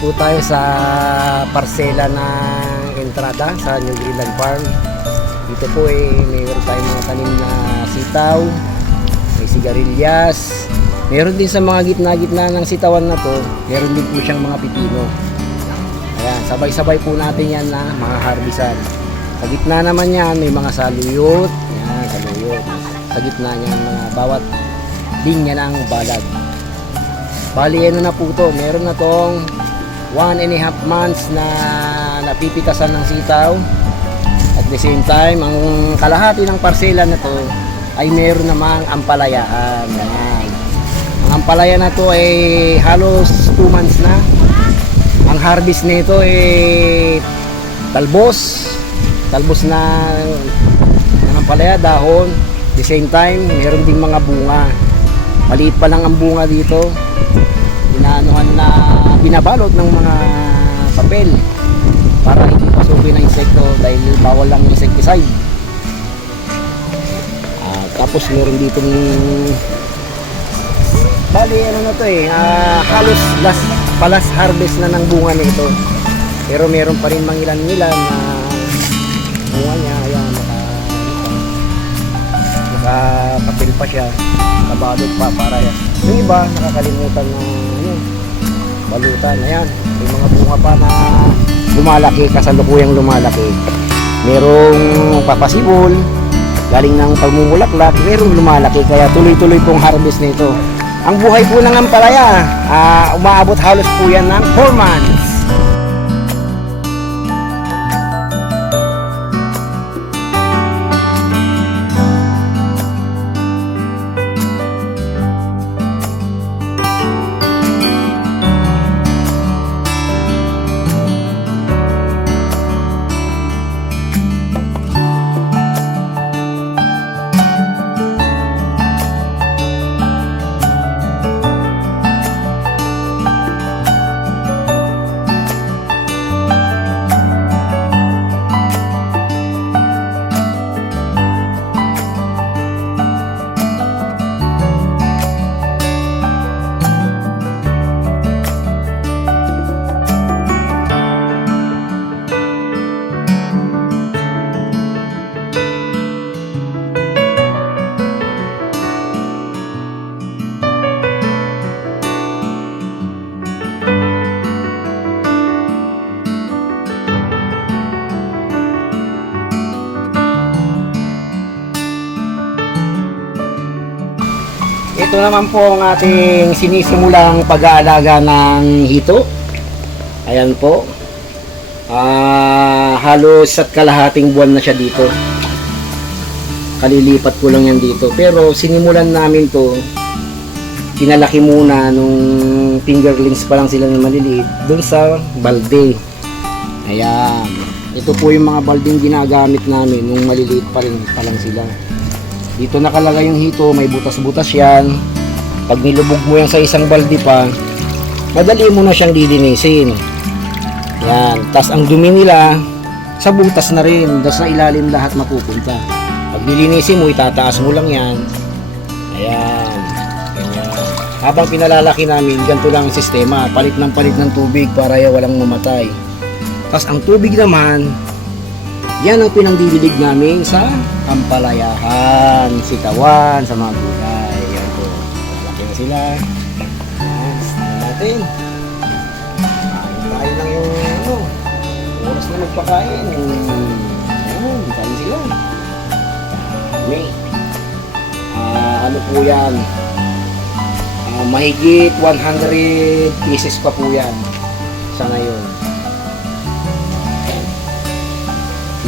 Po tayo sa parsela ng entrada sa New Greenland Farm. Dito po mayroon tayong mga tanim na sitaw, may sigarilyas. Meron din sa mga gitna-gitna ng sitawan na to, meron din po siyang mga pipino. Ayan, sabay-sabay po natin yan na mga harbisan. Sa gitna naman yan, may mga saluyot. Ayan, saluyot. Sa gitna niyan, mga bawat linya ng balag. Bali, ano na po to, meron na tong 1.5 months na napipitasan ng sitaw. At the same time, ang kalahati ng parsela na to ay meron namang ampalayaan. Ayan. Ang ampalaya na to ay halos 2 months na. Ang harvest nito ay talbos na ng ampalaya, dahon. At the same time, meron ding mga bunga. Maliit pa lang ang bunga dito. Inaanuhan na binabalot ng mga papel para hindi pasukin ng insekto dahil bawal lang insecticide. Tapos meron dito bali ano na to halos last harvest na ng bunga nito, pero meron pa rin mangilan-ngilan na bunga niya. Ayan, nakapapel pa siya, nakabalot pa para yan. Yung iba nakakalimutan na balutan. Ayan, may mga bunga pa na lumalaki, kasalukuyang lumalaki. Merong papasibol galing ng pagmumulaklak, merong lumalaki, kaya tuloy-tuloy pong harvest nito. Ang buhay po ng ampalaya, umaabot halos po yan ng 4 months. Ito naman po ang ating sinisimulang pag-aalaga ng hito. Ayan po. Halos at kalahating buwan na siya dito. Kalilipat ko lang yan dito. Pero sinimulan namin to, pinalaki muna nung fingerlings pa lang sila na maliliit dun sa balde. Ayan. Ito po yung mga baldeng ginagamit namin nung maliliit pa lang sila. Dito nakalagay yung hito, may butas-butas yan. Pag nilubog mo yan sa isang balde pa, madali mo na siyang lilinisin. Yan. Tapos ang dumi nila, sa butas na rin. Tapos sa ilalim lahat mapupunta. Pag nilinisin mo, itataas mo lang yan. Ayan. Ganyan. Habang pinalalaki namin, ganito lang ang sistema. Palit ng tubig para walang mamatay. Tapos ang tubig naman, yan ang pinangdidilig namin sa ampalayahan, sitawan, sa mga gulay. Yan po. Malaki na sila. Yan. Staan natin. Kain lang yung oras na magpakain. Yan. Kain sila. May. Ano po yan? Mahigit 100 pieces pa po yan sa ngayon.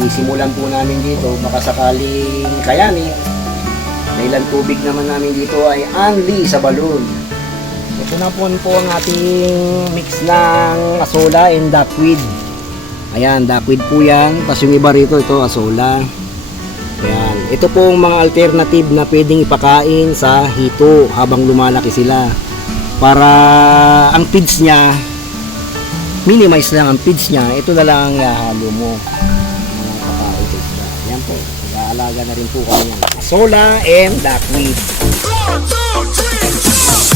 Isimulan po namin dito, baka sakaling kayanin. Dahil ang tubig naman namin dito ay only sa balon. Ito na po ang ating mix ng asola and duckweed. Ayan, duckweed po yan. Tapos yung iba rito, ito asola. Ayan. Ito po ang mga alternative na pwedeng ipakain sa hito habang lumalaki sila. Para ang feeds niya, minimize lang ang feeds niya. Ito na lang ang ihahalo mo. Yan po, nag-aalaga na rin po kami yan. Asola and duckweed. 1, 2, 3.